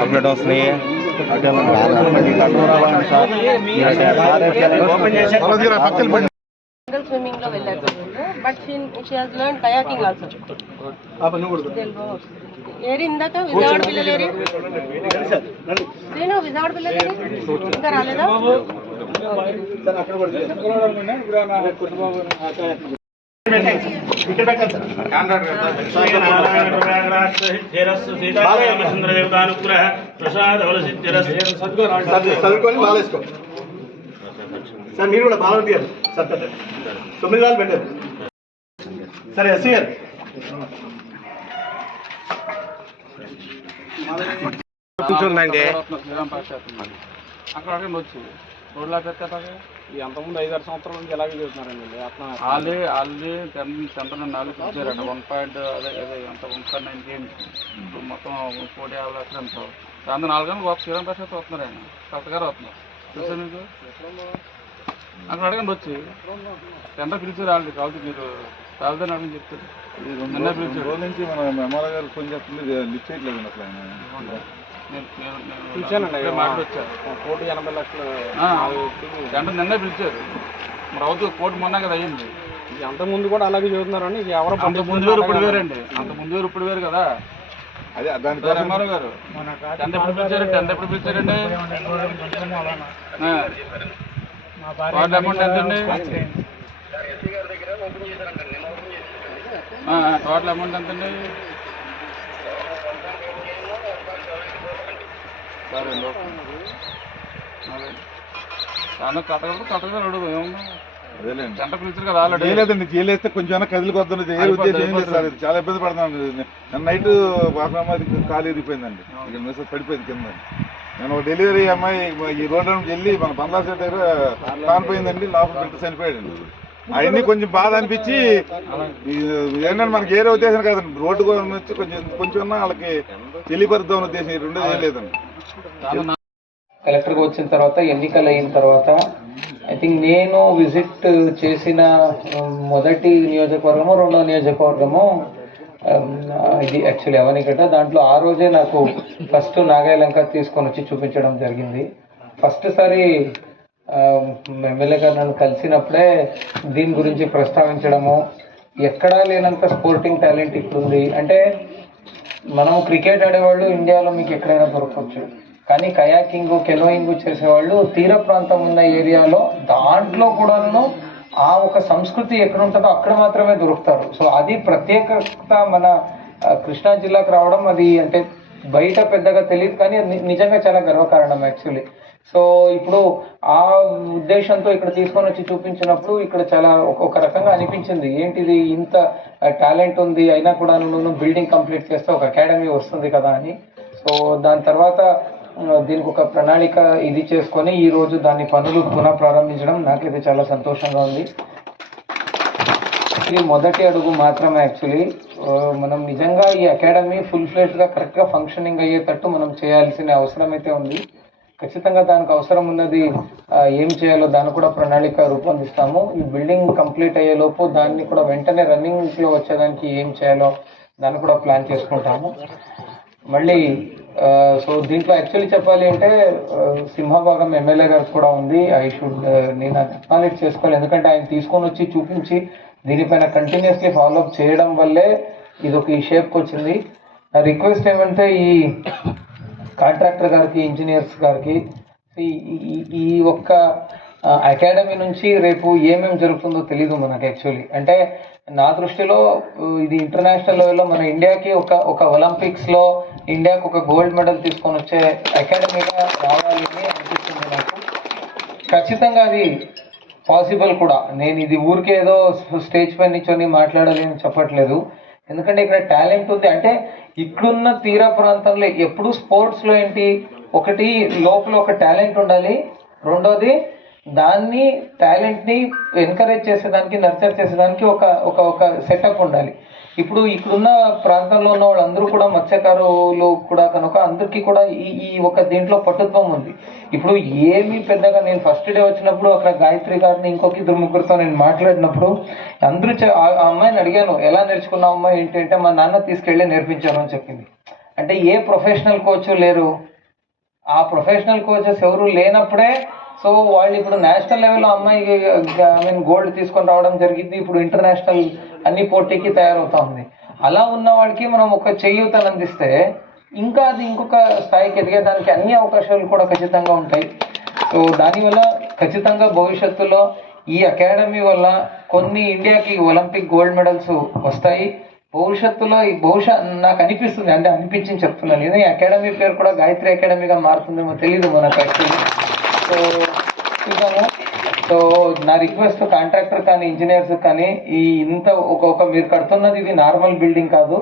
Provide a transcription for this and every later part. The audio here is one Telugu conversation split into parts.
అప్లోడ్ వస్తున్నాయి జనరల్ స్విమ్మింగ్ లో వెళ్ళారు but she has learn kayaking also ఏరి ఇందాక విజయవాడ పిల్లలు ఏరి నేను విజయవాడ పిల్లలు ఏరి ఇంకా రాలేదా చదువుకొని బాలేసుకో. సార్ మీరు కూడా బాగా తీయాలి సార్ సార్ తొమ్మిది వేలు పెట్టారు. సరే ఎస్సీ గారు కూర్చుందండి అక్కడ వచ్చి. రోడ్లా పెట్టారు ఎంతమంది ఐదు ఆరు సంవత్సరాల నుంచి ఇలాగే చేస్తున్నారండి ఆల్రెడీ ఆల్రెడీ టెన్ సెంటర్ నాలుగు ఇచ్చారట వన్ పాయింట్ అదే అదే ఎంత వన్ పాయింట్ నైన్ గేమ్స్ ఇప్పుడు మొత్తం కోటి యాభై లక్షలు ఎంత? దాంతో నాలుగు ఒక శ్రీరామ్ ప్రసాద్ వస్తున్నారు ఆయన. కరెక్ట్ గారు వస్తున్నారు. తెలుసా మీకు? అక్కడ అడగండి వచ్చి. టెండర్ పిలిచారు ఆల్రెడీ కాబట్టి మీరు రావద్దని అడగని చెప్తారు. నిన్న పిలిచారు రోజు నుంచి మన ఎంఆర్ఓ గారు ఫోన్ చేస్తుంది లిఫ్ట్ చేయట్లేదు అసలు ఆయన. పిలిచానండి మాట్లాడొచ్చాను కోటి ఎనభై లక్షలు అంటే నిన్నే పిలిచారు. మరి అవుతూ కోటి మొన్న కదా అయ్యింది. అంత ముందు కూడా అలాగే చదువుతున్నారని ఎవరు అంత ముందు వేరు ఇప్పుడు వేరండి. అంత ముందు వేరు ఇప్పుడు వేరు కదా. అదే దానికోసం ఎంఆర్ఓ గారు టెంట్ ఎప్పుడు పిలిచారు టెంట్ ఎప్పుడు పిలిచారండి? వార్డు అమౌంట్ ఎంత అండి టోటల్ అమౌంట్ ఎంత అండి? సరే అండి. అదే. దాన్ని కట్టకపోతే కట్టకపోతే అడుగు చేయలేదండి చేయలేస్తే కొంచెం కదిలిపోతుంది ఏ ఉద్దేశం చాలా ఇబ్బంది పడుతున్నాను నిన్న నైట్ అమ్మాయి కాలు ఇరిగిపోయిందండి ఇక్కడ మెసేజ్ పడిపోయింది కింద. నేను ఒక డెలివరీ అమ్మాయి ఈ రోడ్ నుంచి వెళ్ళి మన బంగ్లా సెట్ దగ్గర కానిపోయిందండి లోపల పెట్టి చనిపోయాడండి. అవన్నీ కొంచెం బాధ అనిపించి ఏంటంటే మనకి ఏరే ఉద్దేశం కాదండి. రోడ్డు వచ్చి కొంచెం కొంచెం వాళ్ళకి తెలియపరుద్దాం ఉద్దేశం రెండో ఏం లేదండి. కలెక్టర్గా వచ్చిన తర్వాత ఎన్నికలు అయిన తర్వాత ఐ థింక్ నేను విజిట్ చేసిన మొదటి నియోజకవర్గము రెండో నియోజకవర్గము ఇది యాక్చువల్లీ అవనికట. దాంట్లో ఆ రోజే నాకు ఫస్ట్ నాగాయలంక తీసుకొని వచ్చి చూపించడం జరిగింది. ఫస్ట్ సారి ఎమ్మెల్యే గారు నన్ను కలిసినప్పుడే దీని గురించి ప్రస్తావించడము ఎక్కడా లేనంత స్పోర్టింగ్ టాలెంట్ ఇప్పుడు ఉంది అంటే మనం క్రికెట్ ఆడేవాళ్ళు ఇండియాలో మీకు ఎక్కడైనా దొరకవచ్చు. కానీ కయాకింగ్ కెనోయింగ్ చేసేవాళ్ళు తీర ప్రాంతం ఉన్న ఏరియాలో దాంట్లో కూడాను ఆ ఒక సంస్కృతి ఎక్కడ ఉంటుందో అక్కడ మాత్రమే దొరుకుతారు. సో అది ప్రత్యేకత మన కృష్ణా జిల్లాకు రావడం అది అంటే బయట పెద్దగా తెలియదు కానీ నిజంగా చాలా గర్వకారణం యాక్చువల్లీ సో ఇప్పుడు ఆ ఉద్దేశంతో ఇక్కడ తీసుకొని వచ్చి చూపించినప్పుడు ఇక్కడ చాలా ఒక- రకంగా అనిపించింది. ఏంటిది ఇంత టాలెంట్ ఉంది అయినా కూడా నువ్వు బిల్డింగ్ కంప్లీట్ చేస్తే ఒక అకాడమీ వస్తుంది కదా అని. సో దాని తర్వాత దీనికి ఒక ప్రణాళిక ఇది చేసుకొని ఈ రోజు దాని పనులు పునః ప్రారంభించడం నాకైతే చాలా సంతోషంగా ఉంది. ఇది మొదటి అడుగు మాత్రమే యాక్చువల్లీ. మనం నిజంగా ఈ అకాడమీ ఫుల్ ఫ్లెజ్గా కరెక్ట్గా ఫంక్షనింగ్ అయ్యేటట్టు మనం చేయాల్సిన అవసరం అయితే ఉంది. ఖచ్చితంగా దానికి అవసరం ఉన్నది ఏం చేయాలో దాన్ని కూడా ప్రణాళిక రూపొందిస్తాము. ఈ బిల్డింగ్ కంప్లీట్ అయ్యే లోపు దాన్ని కూడా వెంటనే రన్నింగ్లో వచ్చేదానికి ఏం చేయాలో దాన్ని కూడా ప్లాన్ చేసుకుంటాము. మళ్ళీ సో దీంట్లో యాక్చువల్లీ చెప్పాలి అంటే సింహభాగం ఎమ్మెల్యే గారు కూడా ఉంది. ఐ షుడ్ నేను అక్నాలెడ్జ్ చేసుకోవాలి. ఎందుకంటే ఆయన తీసుకొని వచ్చి చూపించి దీనిపైన కంటిన్యూస్లీ ఫాలోఅప్ చేయడం వల్లే ఇది ఒక ఈ షేప్కి వచ్చింది. నా రిక్వెస్ట్ ఏమంటే ఈ కాంట్రాక్టర్ గారికి ఇంజనీర్స్ గారికి ఈ- ఒక్క అకాడమీ నుంచి రేపు ఏమేమి జరుగుతుందో తెలీదు మనకి యాక్చువల్లీ అంటే నా దృష్టిలో ఇది ఇంటర్నేషనల్ లెవెల్లో మన ఇండియాకి ఒక ఒక ఒలింపిక్స్లో ఇండియాకి ఒక గోల్డ్ మెడల్ తీసుకొని వచ్చే అకాడమీగా రావాలని అనిపిస్తుంది నాకు. ఖచ్చితంగా అది పాసిబుల్ కూడా. నేను ఇది ఊరికే ఏదో స్టేజ్ పై నిల్చొని మాట్లాడాలి అని చెప్పట్లేదు. ఎందుకంటే ఇక్కడ టాలెంట్ ఉంది. అంటే ఇక్కడున్న తీర ప్రాంతంలో ఎప్పుడు స్పోర్ట్స్లో ఏంటి? ఒకటి లోపల ఒక టాలెంట్ ఉండాలి. రెండోది దాన్ని టాలెంట్ని ఎంకరేజ్ చేసేదానికి నర్చర్ చేసేదానికి ఒక ఒక ఒక సెటప్ ఉండాలి. ఇప్పుడు ఇక్కడున్న ప్రాంతంలో ఉన్న వాళ్ళందరూ కూడా మత్స్యకారులు కూడా కనుక అందరికీ కూడా ఈ ఈ ఒక దీంట్లో పట్టుత్వం ఉంది. ఇప్పుడు ఏమీ పెద్దగా నేను ఫస్ట్ డే వచ్చినప్పుడు అక్కడ గాయత్రి గారిని ఇంకొక ఇద్దరు ముగ్గురితో నేను మాట్లాడినప్పుడు అందరూ ఆ అమ్మాయిని అడిగాను ఎలా నేర్చుకున్నావు అమ్మాయి? ఏంటి? అంటే మా నాన్న తీసుకెళ్ళి నేర్పించాను అని చెప్పింది. అంటే ఏ ప్రొఫెషనల్ కోచ్ లేరు? ఆ ప్రొఫెషనల్ కోచెస్ ఎవరు లేనప్పుడే సో వాళ్ళు ఇప్పుడు నేషనల్ లెవెల్లో అమ్మాయి ఐ మీన్ గోల్డ్ తీసుకొని రావడం జరిగింది. ఇప్పుడు ఇంటర్నేషనల్ అన్ని పోటీకి తయారవుతా ఉంది. అలా ఉన్న వాళ్ళకి మనం ఒక చేయూతను అందిస్తే ఇంకా అది ఇంకొక స్థాయికి ఎదిగేదానికి అన్ని అవకాశాలు కూడా ఖచ్చితంగా ఉంటాయి. సో దానివల్ల ఖచ్చితంగా భవిష్యత్తులో ఈ అకాడమీ వల్ల కొన్ని ఇండియాకి ఒలింపిక్ గోల్డ్ మెడల్స్ వస్తాయి. భవిష్యత్తులో ఈ బహుశా నాకు అనిపిస్తుంది అంటే అనిపించింది చెప్తున్నాను. ఇది అకాడమీ పేరు కూడా గాయత్రి అకాడమీగా మారుతుందేమో తెలియదు మనకు యాక్చువల్లీ సో చూసాము సో నా రిక్వెస్ట్ కాంట్రాక్టర్ కానీ ఇంజనీర్స్ కానీ ఈ ఇంత ఒక ఒక మీరు కడుతున్నది ఇది నార్మల్ బిల్డింగ్ కాదు.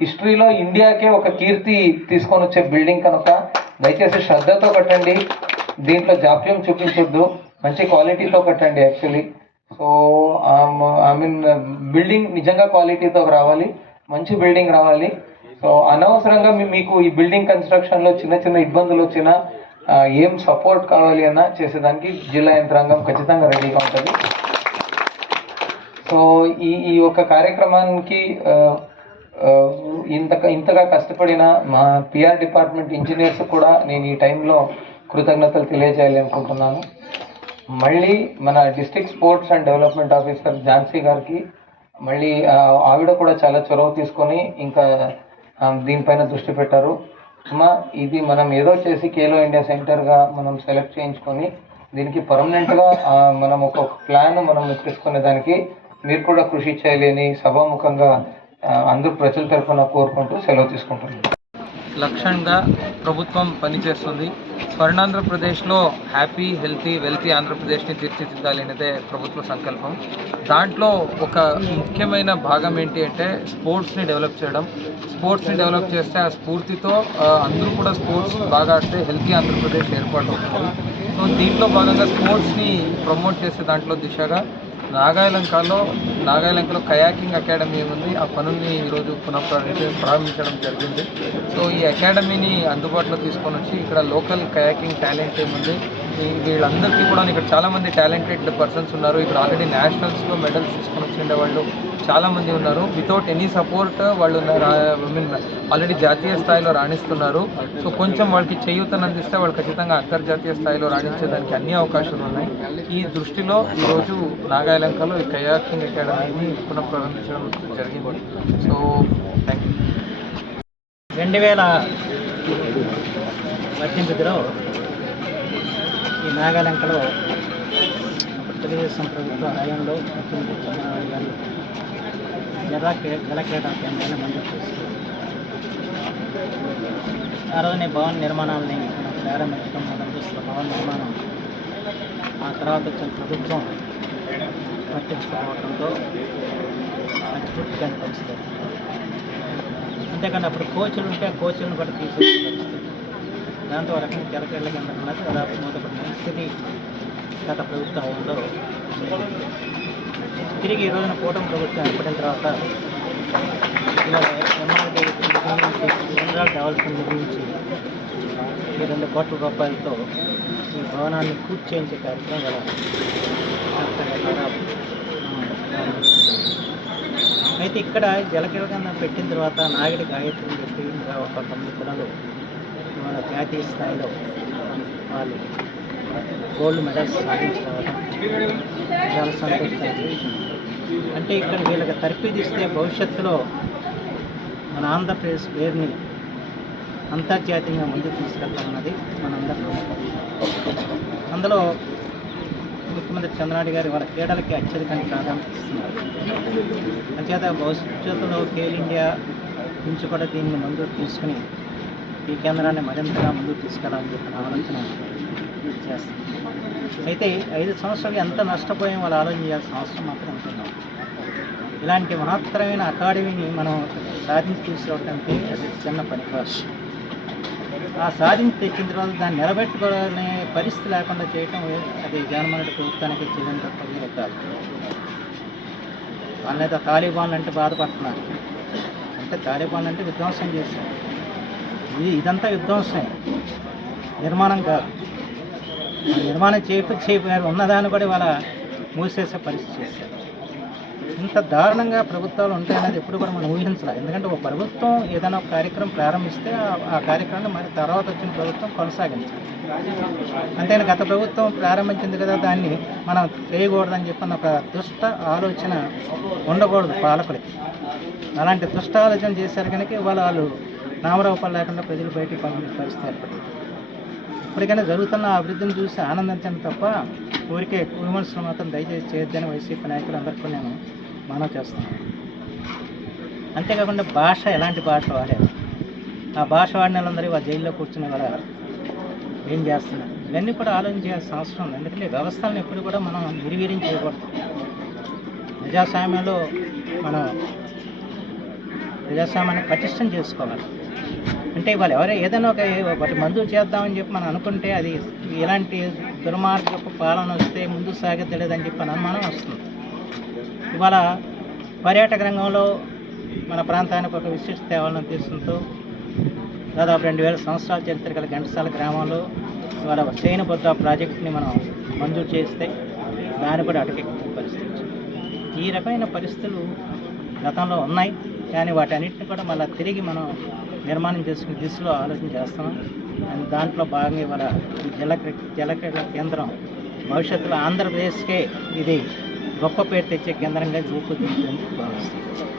హిస్టరీలో ఇండియాకే ఒక కీర్తి తీసుకొని వచ్చే బిల్డింగ్ కనుక దయచేసి శ్రద్ధతో కట్టండి. దీంట్లో జాప్యం చూపించొద్దు. మంచి క్వాలిటీతో కట్టండి actually so I mean building నిజంగా క్వాలిటీతో రావాలి. మంచి బిల్డింగ్ రావాలి. సో అనవసరంగా మీకు ఈ బిల్డింగ్ కన్స్ట్రక్షన్లో చిన్న చిన్న ఇబ్బందులు వచ్చినా ఏం సపోర్ట్ కావాలి అన్నా చేసేదానికి జిల్లా యంత్రాంగం ఖచ్చితంగా రెడీగా ఉంటుంది. సో ఈ ఈ ఒక కార్యక్రమానికి ఇంత ఇంతగా కష్టపడిన మా పిఆర్ డిపార్ట్మెంట్ ఇంజనీర్స్ కూడా నేను ఈ టైంలో కృతజ్ఞతలు తెలియజేయాలి అనుకుంటున్నాను. మళ్ళీ మన district sports and development officer Jhansi గారికి మళ్ళీ ఆవిడ కూడా చాలా చొరవ తీసుకొని ఇంకా దీనిపైన దృష్టి పెట్టారు. అమ్మా ఇది మనం ఏదో చేసి కేలో ఇండియా సెంటర్గా మనం సెలెక్ట్ చేయించుకొని దీనికి పర్మనెంట్గా మనం ఒక ప్లాన్ మనం తీసుకునే దానికి మీరు కూడా కృషి చేయాలి అని సభాముఖంగా అందరూ ప్రజల తరఫున కోరుకుంటూ సెలవు తీసుకుంటున్నాను లక్ష్యంగా ప్రభుత్వం పనిచేస్తుంది. స్వర్ణాంధ్రప్రదేశ్లో హ్యాపీ హెల్తీ వెల్తీ ఆంధ్రప్రదేశ్ని తీర్చిదిద్దాలి అనేదే ప్రభుత్వ సంకల్పం. దాంట్లో ఒక ముఖ్యమైన భాగం ఏంటి అంటే స్పోర్ట్స్ని డెవలప్ చేయడం. స్పోర్ట్స్ని డెవలప్ చేస్తే ఆ స్ఫూర్తితో అందరూ కూడా స్పోర్ట్స్ బాగా ఆడితే హెల్తీ ఆంధ్రప్రదేశ్ ఏర్పాటు అవుతుంది. సో దీంట్లో భాగంగా స్పోర్ట్స్ని ప్రమోట్ చేసే దాంట్లో దిశగా నాగాయలంకలో నాగాయలంకలో కయాకింగ్ అకాడమీ ఉంది ఆ పనుల్ని ఈరోజు పునఃప్రారంభ ప్రారంభించడం జరిగింది. సో ఈ అకాడమీని అందుబాటులో తీసుకొని వచ్చి ఇక్కడ లోకల్ కయాకింగ్ టాలెంట్ ఏముంది? వీళ్ళందరికీ కూడా ఇక్కడ చాలామంది టాలెంటెడ్ పర్సన్స్ ఉన్నారు. ఇక్కడ ఆల్రెడీ నేషనల్స్లో మెడల్స్ తీసుకొని వచ్చిండే వాళ్ళు చాలామంది ఉన్నారు. వితౌట్ ఎనీ సపోర్ట్ వాళ్ళు ఐ మీన్ ఆల్రెడీ జాతీయ స్థాయిలో రాణిస్తున్నారు. సో కొంచెం వాళ్ళకి చేయూతను అందిస్తే వాళ్ళు ఖచ్చితంగా అంతర్జాతీయ స్థాయిలో రాణించేదానికి అన్ని అవకాశాలు ఉన్నాయి. ఈ దృష్టిలో ఈరోజు నాగాలంకలో ఈ కయాకింగ్ అకాడమీని పునఃప్రారంభించడం జరిగింది. సో థ్యాంక్ యూ రెండు వేల పద్దెనిమిదిలో ఈ నాగాలంకలో తెలుగుదేశం ప్రభుత్వ హయాంలో ముఖ్యమంత్రి చంద్రబాబు గారు జల క్రీ- జల క్రీడా కేంద్రాన్ని మంజూరు చేశారు. ఆ రోజునే భవన నిర్మాణాలని మనం ప్రారంభించడం భవన నిర్మాణం ఆ తర్వాత వచ్చిన ప్రభుత్వం పట్టించుకోవడంతో మంచి పూర్తిగా పరిస్థితి. అంతేకాని అప్పుడు కోచ్లు ఉంటే కోచ్లను కూడా తీసుకొచ్చిన పరిస్థితి. దాంతో రకంగా జలకేళ్ళ కింద ఉన్నది. దాదాపు మూతపడిన స్థితి గత ప్రభుత్వ హయాంలో తిరిగి ఈ రోజున కూటమి ప్రభుత్వం ఏర్పడిన తర్వాత ఎంఆర్డీ జనరల్ డెవలప్మెంట్ గురించి ఈ రెండు కోట్ల రూపాయలతో ఈ భవనాన్ని పూర్తి చేయించే కార్యక్రమం గల అయితే ఇక్కడ జలకిరకన్న పెట్టిన తర్వాత నాగిడి గాయత్రి చెప్పి ఇంకా ఒక తొమ్మిది పిల్లలు మన జాతీయ స్థాయిలో వాళ్ళు గోల్డ్ మెడల్స్ సాధించుకోవడం చాలా సంతోషం అంటే ఇక్కడ వీళ్ళకి తర్ఫీదిస్తే భవిష్యత్తులో మన ఆంధ్రప్రదేశ్ పేరుని అంతర్జాతీయంగా ముందుకు తీసుకెళ్తామన్నది మనందరి అందులో ముఖ్యమంత్రి చంద్రనాయుడు గారు వాళ్ళ క్రీడలకి అత్యధికంగా ప్రాధాన్యత ఇస్తున్నారు. అంచేత భవిష్యత్తులో ఖేల్ ఇండియా నుంచి కూడా దీన్ని ముందుకు తీసుకుని ఈ కేంద్రాన్ని మరింతగా ముందుకు తీసుకెళ్ళాలని చెప్పిన ఆలోచన. చేస్తాం అయితే ఐదు సంవత్సరాలు ఎంత నష్టపోయాం వాళ్ళు ఆలోచన చేయాల్సిన అవసరం మాత్రం ఉంటున్నాం ఇలాంటి మహత్తరమైన అకాడమీని మనం సాధించి తీసుకురావడానికి అది చిన్న పని కాదు. ఆ సాధించి తెచ్చిన తర్వాత దాన్ని నిలబెట్టుకోవాలనే పరిస్థితి లేకుండా చేయటం అది జగన్మోహన్ ప్రభుత్వానికి చెల్లిన తప్పదు కాదు వాళ్ళైతే తాలిబాన్లు అంటే బాధపడుతున్నారు. అంటే తాలిబాన్లు అంటే విధ్వంసం చేశారు. ఇది ఇదంతా విధ్వంసమే నిర్మాణం కాదు. నిర్మాణం చేపి చేయకపోయారు ఉన్నదాన్ని కూడా ఇవాళ మూసేసే పరిస్థితి చేశారు. ఇంత దారుణంగా ప్రభుత్వాలు ఉంటాయనేది ఎప్పుడు కూడా మనం ఊహించలేదు ఎందుకంటే ఒక ప్రభుత్వం ఏదైనా ఒక కార్యక్రమం ప్రారంభిస్తే ఆ- కార్యక్రమాన్ని మరి తర్వాత వచ్చిన ప్రభుత్వం కొనసాగించాలి. అంతేనా గత ప్రభుత్వం ప్రారంభించింది కదా దాన్ని మనం చేయకూడదని చెప్పిన ఒక దుష్ట ఆలోచన ఉండకూడదు పాలకులకి. అలాంటి దుష్ట ఆలోచన చేశారు కనుక ఇవాళ వాళ్ళు నామరూపాలు లేకుండా ప్రజలు బయటికి పంపిణీ పరిస్థితి ఏర్పడింది ఇప్పటికైనా జరుగుతున్న అభివృద్ధిని చూసి ఆనందించండి తప్ప ఊరికే విమర్శలు మాత్రం దయచేసి చేయొద్దని వైసీపీ నాయకులందరికీ నేను మనం చేస్తున్నాను. అంతేకాకుండా భాష ఎలాంటి భాష వాడారు? ఆ భాష వాడిన వాళ్ళందరూ వాళ్ళ జైల్లో కూర్చుని వాళ్ళ ఏం చేస్తున్నారు? ఇవన్నీ కూడా ఆలోచన చేయాల్సిన అవసరం ఉంది. ఎందుకంటే వ్యవస్థలను ఎప్పుడు కూడా మనం నిర్వీర్యం చేయకూడదు. ప్రజాస్వామ్యంలో మనం ప్రజాస్వామ్యాన్ని పటిష్టం చేసుకోవాలి. అంటే వాళ్ళు ఎవరో ఏదైనా ఒక ఒకటి మందు చేద్దామని చెప్పి మనం అనుకుంటే అది ఇలాంటి దుర్మార్గపు పాలన వస్తే ముందు సాగలేదని చెప్పి అనుమానం వస్తుంది ఇవాళ పర్యాటక రంగంలో మన ప్రాంతానికి ఒక విశిష్ట తేవాలను ఉద్దేశంతో దాదాపు రెండు వేల సంవత్సరాల చరిత్ర గల ఘంటసాల గ్రామంలో ఇవాళ చేయని బుద్ధ ప్రాజెక్ట్ని మనం మంజూరు చేస్తే దాన్ని కూడా అటకెక్కిన పరిస్థితి. ఈ రకమైన పరిస్థితులు గతంలో ఉన్నాయి. కానీ వాటన్నిటిని కూడా మళ్ళీ తిరిగి మనం నిర్మాణం చేసుకునే దిశలో ఆలోచన చేస్తున్నాం. అండ్ దాంట్లో భాగంగా ఇవాళ ఈ జల జల క్రీడల కేంద్రం భవిష్యత్తులో ఆంధ్రప్రదేశ్కే ఇది గొప్ప పేరు తెచ్చే కేంద్రంగా రూపుదిద్దుకుందని భావిస్తుంది